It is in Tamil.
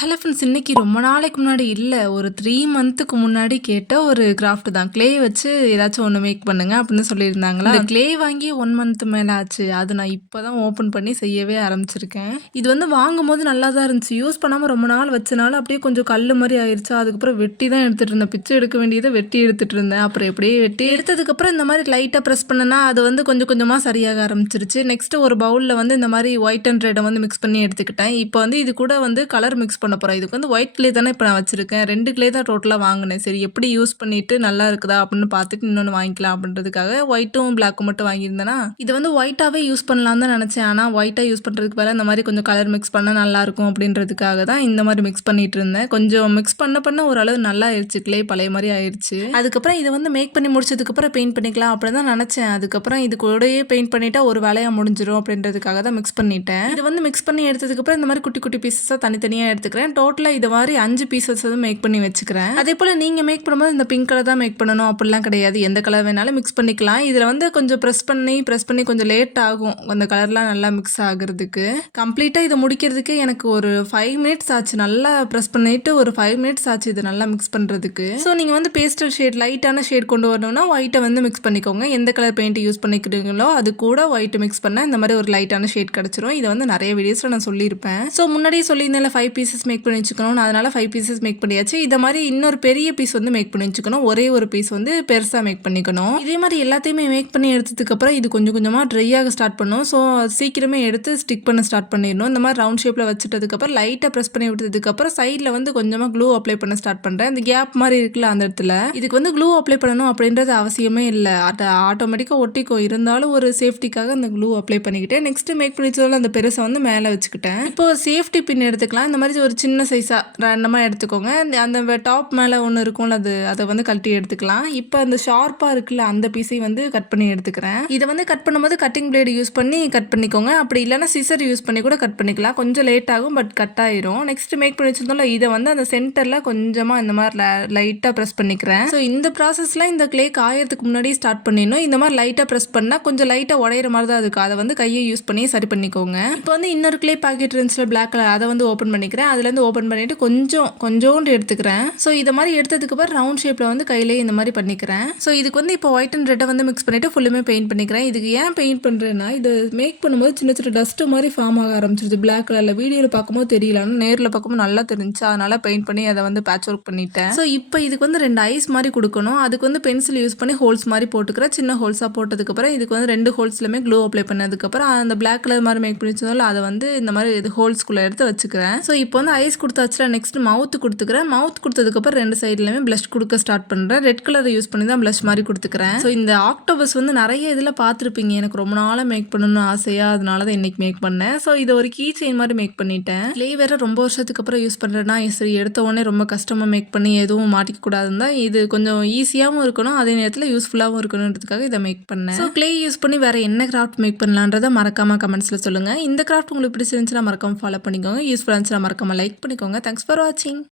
ஹலோ ஃப்ரெண்ட்ஸ், இன்னைக்கு ரொம்ப நாளைக்கு முன்னாடி இல்ல, ஒரு 3 மந்த்துக்கு முன்னாடி கேட்ட ஒரு கிராஃப்ட் தான். க்ளே வச்சு ஏதாச்சும் ஒண்ணு மேக் பண்ணுங்க அப்படின்னு சொல்லியிருந்தாங்களா. இந்த க்ளே வாங்கி 1 மந்த் மேல ஆச்சு. அது நான் இப்ப தான் ஓப்பன் பண்ணி செய்யவே ஆரம்பிச்சிருக்கேன். இது வந்து வாங்கும்போது நல்லா தான் இருந்துச்சு. யூஸ் பண்ணாம ரொம்ப நாள் வச்சனால அப்படியே கொஞ்சம் கல்லு மாரி ஆயிருச்சா. அதுக்கப்புறம் வெட்டி தான் எடுத்துட்டு இருந்தேன். பிச்சை எடுக்க வேண்டியத வெட்டி எடுத்துட்டு இருந்தேன். அப்புறம் எப்படியே வெட்டி எடுத்ததுக்கப்புறம் இந்த மாதிரி லைட்டா ப்ரெஸ் பண்ணனா அது வந்து கொஞ்சம் கொஞ்சமா சரியாக ஆரம்பிச்சிருச்சு. நெக்ஸ்ட் ஒரு பவுல்ல வந்து இந்த மாதிரி ஒயிட் அண்ட் ரெட்ட வந்து மிக்ஸ் பண்ணி எடுத்துக்கிட்டேன். இப்போ வந்து இது கூட வந்து கலர் மிக்ஸ் பண்ண போறேன். இதுக்கு வந்து ஒயிட் க்ளே தானே இப்போ நான் வச்சிருக்கேன். 2 க்ளே தான் டோட்டலா வாங்குனேன். சரி எப்படி யூஸ் பண்ணிட்டு நல்லா இருக்குதா அப்படின்னு பார்த்துட்டு இன்னொன்னு வாங்கிக்கலாம் அப்படின்றதுக்காக ஒயிட்டும் பிளாக்கும் மட்டும் வாங்கியிருந்தேனா, இது வந்து ஒயிட்டாவே யூஸ் பண்ணலாம்னு தான் நினைச்சேன். ஆனா ஒயிட்டா யூஸ் பண்றதுக்கு பதிலா இந்த மாதிரி கொஞ்சம் கலர் மிக்ஸ் பண்ணா நல்லா இருக்கும் அப்படின்றதுக்காக தான் இந்த மாதிரி மிக்ஸ் பண்ணிட்டு இருந்தேன். கொஞ்சம் மிக்ஸ் பண்ண பண்ண ஓரளவு நல்லா ஆயிருச்சு. க்ளே பழைய மாதிரி ஆயிருச்சு. அதுக்கப்புறம் இதை வந்து மேக் பண்ணி முடிச்சதுக்கப்புறம் பெயிண்ட் பண்ணிக்கலாம் அப்படின்னு தான் நினைச்சேன். அதுக்கப்புறம் இது கூடயே பெயிண்ட் பண்ணிட்டா ஒரு வேலையா முடிஞ்சிடும் அப்படின்றதுக்காக தான் மிக்ஸ் பண்ணிட்டேன். இது வந்து மிக்ஸ் பண்ணி எடுத்ததுக்கப்புறம் இந்த மாதிரி குட்டி குட்டி பீசஸாக தனித்தனியாக எடுத்துக்கிறேன். டோட்டலாக இது மாதிரி 5 பீசஸ் வந்து மேக் பண்ணி வச்சுக்கிறேன். அதே போல் நீங்கள் மேக் பண்ணும்போது இந்த பிங்க் கலர் தான் மேக் பண்ணணும் அப்படிலாம் கிடையாது. எந்த கலர் வேணாலும் மிக்ஸ் பண்ணிக்கலாம். இதில் வந்து கொஞ்சம் ப்ரெஸ் பண்ணி கொஞ்சம் லேட் ஆகும் அந்த கலர்லாம் நல்லா மிக்ஸ் ஆகுறதுக்கு. கம்ப்ளீட்டாக இதை முடிக்கிறதுக்கு எனக்கு ஒரு 5 மினிட்ஸ் ஆச்சு. நல்லா ப்ரெஸ் பண்ணிட்டு ஒரு 5 மினிட்ஸ் ஆச்சு இது நல்லா மிக்ஸ் பண்ணுறதுக்கு. ஸோ நீங்கள் வந்து பேஸ்டல் ஷேட் லைட்டான ஷேட் கொண்டு வரணும்னா ஒயிட்டை வந்து மிக்ஸ் பண்ணிக்கோங்க. எந்த கலர் பெயிண்ட் யூஸ் பண்ணிக்கிறீங்களோ அது கூட ஒயிட் மிக்ஸ் பண்ண இந்த மாதிரி ஒரு லைட்டான ஷேட் கிடச்சிரும். இதை வந்து நிறைய வீடியோஸில் நான் சொல்லியிருப்பேன். ஸோ முன்னாடியே சொல்லியிருந்தேன் 5 பீசஸ் மேக் பண்ணி வச்சுக்கணும். அதனால 5 பீசஸ் மேக் பண்ணியாச்சு. இதை மாதிரி இன்னொரு பெரிய பீஸ் வந்து மேக் பண்ணி வச்சுக்கணும். ஒரே ஒரு பீஸ் வந்து பெருசாக மேக் பண்ணிக்கணும். இதே மாதிரி எல்லாத்தையுமே மேக் பண்ணி எடுத்ததுக்கப்புறம் இது கொஞ்சம் கொஞ்சமாக ட்ரை ஆக ஸ்டார்ட் பண்ணும். ஸோ சீக்கிரமே எடுத்து ஸ்டிக் பண்ண ஸ்டார்ட் பண்ணிடணும். இந்த மாதிரி ரவுண்ட் ஷேப்பில் வச்சுட்டதுக்கப்புறம் லைட்டாக ப்ரெஸ் பண்ணி விட்டதுக்கப்புறம் சைடில் வந்து கொஞ்சமாக க்ளூ அப்ளை பண்ண ஸ்டார்ட் பண்ணுறேன். இந்த கேப் மாதிரி இருக்குல்ல அந்த இடத்துல இதுக்கு வந்து க்ளூ அப்ளை பண்ணணும் அப்படின்றது அவசியமே இல்லை. அதை ஆட்டோமேட்டிக்காக ஒட்டிக்கும். இருந்தாலும் ஒரு சேஃப்டிக்காக அந்த க்ளூ அப்ளை பண்ணிக்கிட்டேன். நெக்ஸ்ட் மேக் பண்ணி வச்சதில் அந்த பெருசை வந்து மேலே வச்சுக்கிட்டேன். இப்போ சேஃப்டி பின் எடுத்துக்கலாம். இந்த மாதிரி ஒரு சின்ன சைஸாக ரேண்டமாக எடுத்துக்கோங்க. அந்த டாப் மேலே ஒன்று இருக்கும்ல அதை வந்து கழட்டி எடுத்துக்கலாம். இப்போ அந்த ஷார்ப்பாக இருக்குல்ல அந்த பீஸை வந்து கட் பண்ணி எடுத்துக்கிறேன். இதை வந்து கட் பண்ணும்போது கட்டிங் பிளேடு யூஸ் பண்ணி கட் பண்ணிக்கோங்க. அப்படி இல்லைன்னா சிசர் யூஸ் பண்ணி கூட கட் பண்ணிக்கலாம். கொஞ்சம் லேட் ஆகும், பட் கட் ஆயிரும். நெக்ஸ்ட் மேக் பண்ணி வச்சிருந்தோம்ல இதை வந்து அந்த சென்டரில் கொஞ்சமாக இந்த மாதிரி லைட்டாக ப்ரெஸ் பண்ணிக்கிறேன். ஸோ இந்த ப்ராசஸில் இந்த க்ளே காயறதுக்கு முன்னாடி ஸ்டார்ட் பண்ணிடணும். இந்த மாதிரி லைட்டாக ப்ரெஸ் பண்ணால் கொஞ்சம் லைட்டாக உடையிற மாதிரி தான் இருக்கும். அதை வந்து கையை யூஸ் பண்ணி சரி பண்ணிக்கோங்க. இப்போ வந்து இன்னொரு க்ளே பாக்கெட் இருந்துச்சுல பிளாக் கலர், அதை வந்து ஓப்பன் பண்ணிக்கிறேன். அதுலேருந்து ஓப்பன் பண்ணிட்டு கொஞ்சோண்டு எடுத்துக்கிறேன். ஸோ இதை மாதிரி எடுத்ததுக்கு அப்புறம் ரவுண்ட் ஷேப்பில் வந்து கையிலே இந்த மாதிரி பண்ணிக்கிறேன். ஸோ இதுக்கு வந்து இப்போ ஒயிட் அண்ட் ரெட்டை வந்து மிக்ஸ் பண்ணிவிட்டு ஃபுல்லுமே பெயிண்ட் பண்ணிக்கிறேன். இதுக்கு ஏன் பெயிண்ட் பண்ணுறேன்னா இது மேக் பண்ணும்போது சின்ன சின்ன டஸ்ட்டு மாதிரி ஃபார்ம் ஆக ஆரம்பிச்சிருச்சு பிளாக் கலரில். வீடியோவில் பார்க்கும்போது தெரியல, ஆனால் நேரில் பார்க்கும்போது நல்லா தெரிஞ்சு. அதனால் பெயிண்ட் பண்ணி அதை வந்து பேட்ச் ஒர்க் பண்ணிட்டேன். ஸோ இப்போ இதுக்கு வந்து 2 ஐஸ் மாதிரி கொடுக்கணும். அதுக்கு வந்து பென்சில் யூஸ் பண்ணி ஹோல்ஸ் மாதிரி போட்டுக்கிறேன். சின்ன ஹோல்ஸாக போட்டதுக்கப்புறம் இதுக்கு வந்து 2 ஹோல்ஸ்லையுமே க்ளூ அப்ளை பண்ணதுக்கப்புறம் அந்த பிளாக் கலர் மாதிரி மேக் பண்ணி வச்சதால அதை வந்து இந்த மாதிரி இது ஹோல்ஸ்குள்ளே எடுத்து வச்சுக்கிறேன். ஸோ இப்போ வந்து ஐஸ் கொடுத்தாச்சுல, நெக்ஸ்ட் மவுத் கொடுத்துக்கிறேன். மவுத் கொடுத்ததுக்கப்புறம் 2 சைட்லையுமே ப்ளஷ் கொடுக்க ஸ்டார்ட் பண்ணுறேன். ரெட் கலரை யூஸ் பண்ணி தான் ப்ளஷ் மாதிரி கொடுத்துக்கிறேன். ஸோ இந்த ஆக்டோபஸ் வந்து நிறைய இதில் பார்த்துருப்பீங்க. எனக்கு ரொம்ப நாளாக மேக் பண்ணணும்னு ஆசையாக, அதனால தான் இன்றைக்கி மேக் பண்ணேன். ஸோ இதை ஒரு கீ செயின் மாதிரி மேக் பண்ணிட்டேன். க்ளே வேறு ரொம்ப வருஷத்துக்கு அப்புறம் யூஸ் பண்ணுறேன்னா சரி எடுத்த உடனே ரொம்ப கஷ்டமாக மேக் பண்ணி எதுவும் மாட்டிக்க கூடாதுன்னு தான் இது கொஞ்சம் ஈஸியாகவும் இருக்கணும், அதே நேரத்தில் யூஸ்ஃபுல்லாகவும் இருக்கணுன்றதுக்காக இதை மேக் பண்ணேன். ஸோ க்ளே யூஸ் பண்ணி வேறு என்ன கிராஃப்ட் மேக் பண்ணலான்றதை மறக்காமல் கமெண்ட்ஸில் சொல்லுங்கள். இந்த கிராஃப்ட் உங்களுக்கு பிடிச்சிருந்துச்சுன்னா மறக்காமல் ஃபாலோ பண்ணிக்கோங்க. யூஸ்ஃபுல்லாக இருந்துச்சுன்னா மறக்காமல் லைக் பண்ணிக்கோங்க. தேங்க்ஸ் ஃபார் வாட்சிங்.